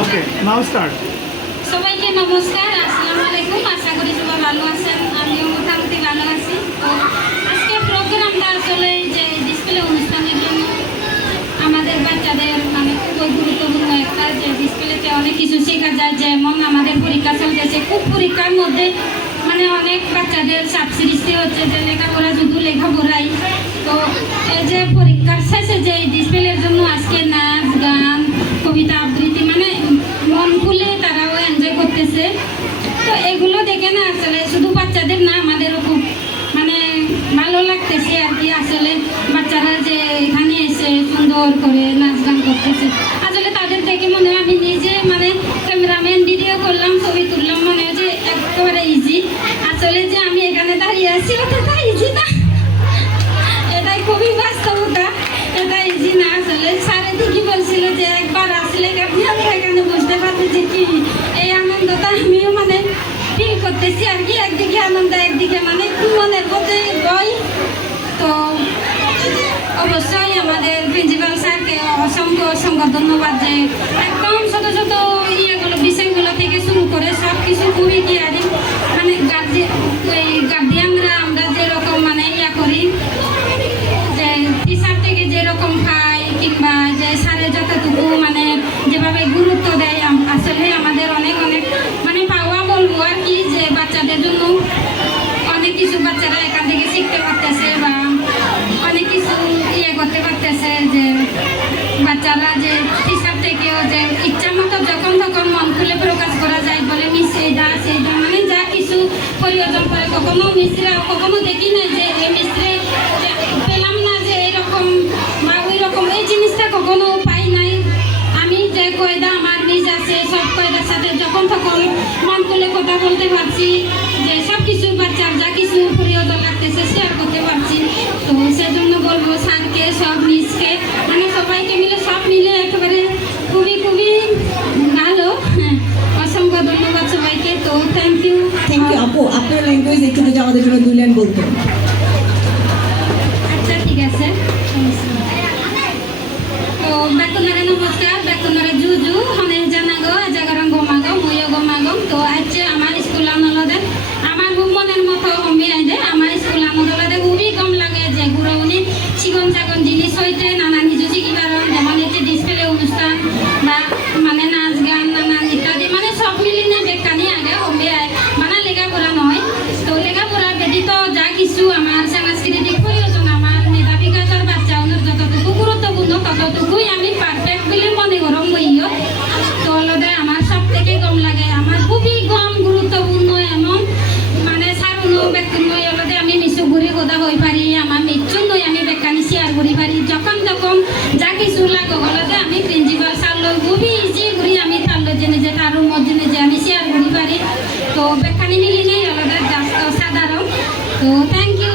ওকে, নাও start. সবাইকে নমস্কার, আসসালামু আলাইকুম। আশা করি সবাই ভালো আছেন, আমিও মোটামুটি ভালো আছি। তো আজকে প্রোগ্রামটা আসলে যে ডিসপ্লে অনুষ্ঠানের জন্য আমাদের বাচ্চাদের মানে খুবই গুরুত্বপূর্ণ একটা, যে ডিসপ্লেতে অনেক কিছু শেখা যায়। যেমন আমাদের পরীক্ষা চলতেছে, খুব পরীক্ষার মধ্যে মানে অনেক বাচ্চাদের চাপ সৃষ্টি হচ্ছে যে লেখাপড়া শুধু লেখাপড়াই। তো এই যে পরীক্ষার শেষে যে ডিসপ্লের জন্য আজকে নাচ গান কবিতা আবৃত্তি মানে মন খুলে তারাও এনজয় করতেছে। তো এগুলো দেখে না আসলে শুধু বাচ্চাদের না, আমাদেরও খুব মানে ভালো লাগতেছে আর কি। আসলে বাচ্চারা যে এখানে এসে সুন্দর করে নাচ গান করতেছে, আসলে তাদের দেখে মনে হয় আমি নিজে মানে ক্যামেরাম্যান ভিডিও করলাম, ছবি তুললাম, মনে হয় যে একেবারে ইজি। আসলে যে আমি এখানে দাঁড়িয়ে আছি ওটা ইজি না, এটাই খুবই বাস্তবতা, এটা ইজি না। আসলে স্যারে ঠিকই বলছিল যে একবার আসলে আপনি এখানে বুঝতে পারবেন যে কি এই আনন্দটা আমিও মানে ফিল করতেছি আর কি। একদিকে আনন্দ, একদিকে মানে মনের মধ্যে ভয়। তো অবশ্যই আমাদের প্রিন্সিপাল স্যারকে অসংখ্য অসংখ্য ধন্যবাদ, যে একদম ছোটো ছোটো ইয়েগুলো বিষয়গুলো থেকে শুরু করে সব কিছু খুবই কেয়ারিং। মানে গার্জিয়ানরা আমরা যেরকম মানে ইয়া করি, যে টিচার থেকে যেরকম খাই কিংবা যে স্যারে যতটুকু মানে যেভাবে গুরুত্ব দেয়, আসলে আমাদের অনেক অনেক মানে পাওয়া বলবো আর কি। যে বাচ্চাদের জন্য অনেক কিছু বাচ্চারা এখান থেকে শিখতে পারতেছে বা অনেক কিছু ইয়ে করতে পারতেছে। যে বাচ্চারা যে টিচার থেকেও যে ইচ্ছা মতো যখন তখন মন খুলে প্রকাশ করা যায়, বলে মিস সেইটা মানে যা কিছু প্রয়োজন পড়ে। কখনো মিস্ত্রিরা কখনো দেখি না যে এই মিস্ত্রি পেলাম না যে এইরকম বা ওই রকম, এই জিনিসটা কখনো পাই নাই। আমি যে কয়দা আমার মিস আছে সব কয়দার সাথে যখন তখন মন খুলে কথা বলতে পারছি, যে সব কিছু বাচ্চার যা কিছু প্রয়োজন লাগতেছে শেয়ার করতে পারছি। তো সেজন্য বলবো স্যারকে, সব মিসকে মানে সবাইকে মিলে সব মিলে একেবারে খুবই খুবই ভালো। অসংখ্য ধন্যবাদ সবাইকে। তো থ্যাংক ইউ আপু। আপনার ল্যাঙ্গুয়েজ একটু যদি আমাদের জন্য 2 লাইন বলতেন। আচ্ছা ঠিক আছে। তো বেকুনারে নমস্কার, বেকুনারে জুজু হনে জানাগো জাগরং গোমাগো ময়ো গোমাগম। তো আজকে আমার স্কুল আনলদে আমার মনের মতো কমে আইদে আমার স্কুল আনলদে খুবই কম লাগে যে ঘুরৌনি চিকন চাকন জিনিস হইতে নানান কিছু শিখিবার, যেমন হচ্ছে ডিসপ্লে অনুষ্ঠান বা মানে নাচ গান নানান ইত্যাদি মানে সব মিলিয়ে বেকানি আগে কমে আয় মানে লেখাপড়া নয়। তো লেখাপড়া ব্যতীত যা কিছু আমার সাংস্কৃতিক প্রয়োজন, আমার মেধা বিকাশের বাচ্চা যতটুকু গুরুত্বপূর্ণ ততটুকুই আমি পারফেক্ট বলে মনে করম বইও। তো আলাদা আমার সব থেকে কম লাগে, আমার খুবই কম গুরুত্বপূর্ণ এমন মানে সারুনো ব্যক্তি নয় আলাদা আমি মিশু ঘুরে কথা হয়ে পারি, আমার মৃত্যু নয় আমি বেকানি শেয়ার করি পারি। যখন তখন যা কিছু লাগো আলাদা আমি প্রিন্সিপাল স্যার লই খুবই ইজি করি, আমি তার লজে নিজে তার মধ্যে নিজে আমি শেয়ার করি পারি। তো বেকানি মিলি নেই আলাদা জাস্ট সাধারণ। তো থ্যাংক ইউ